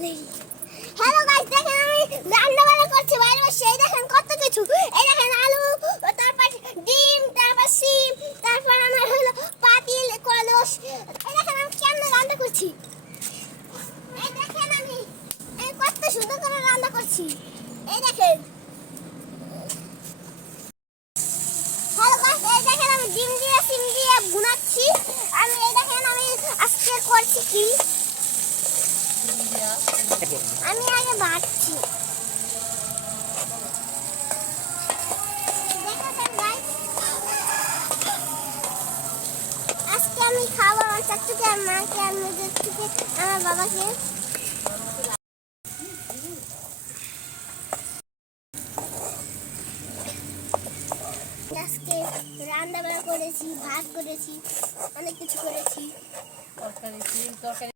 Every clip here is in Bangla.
হ্যালো গাইস, দেখেন আমি রান্না বান্না করছি বাইরে বসে। এই দেখেন কত কিছু। এই দেখেন আলু, তারপর ডিম, তারপর সিম, তারপর আমার হলো পাতিল, কলস। এই দেখেন আমি কেমন রান্না করছি। এই দেখেন আমি কত সুন্দর করে রান্না করছি। এই দেখেন। হ্যালো গাইস, এই দেখেন আমি ডিম দিয়ে সিম দিয়ে ভুনাচ্ছি। আমি এই দেখেন আমি আজকে করছি কি, আমি আগে বাটছি। আজকে আমি খাবো আমার চাচুকে, আর মাকে, আর মেয়েদের থেকে আমার বাবাকে। আজকে রান্না বান্না করেছি, ভাত করেছি, অনেক কিছু করেছি। তরকারি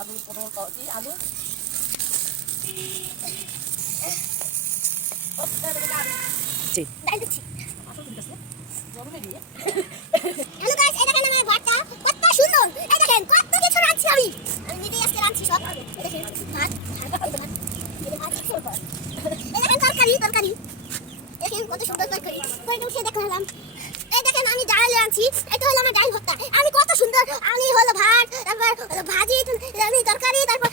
আলু পটল কি আলু হ্যালো গাইস, এই দেখেন আমার ভাতটা কত সুন্দর। এই দেখেন কত কিছু রাঁধছি আমি নিজেই আজকে রাঁধছি সব। এই দেখেন ভাত, এই দেখেন তরকারি, দেখেন কত সুন্দর তরকারি। উঠে দেখালাম। এই দেখেন আমি ডাল রাঁধছি। এটা হলো আমার ডাল ভর্তা। আমি কত সুন্দর, আমি হলো ভাত, তারপর ভাজি, তরকারি, তারপর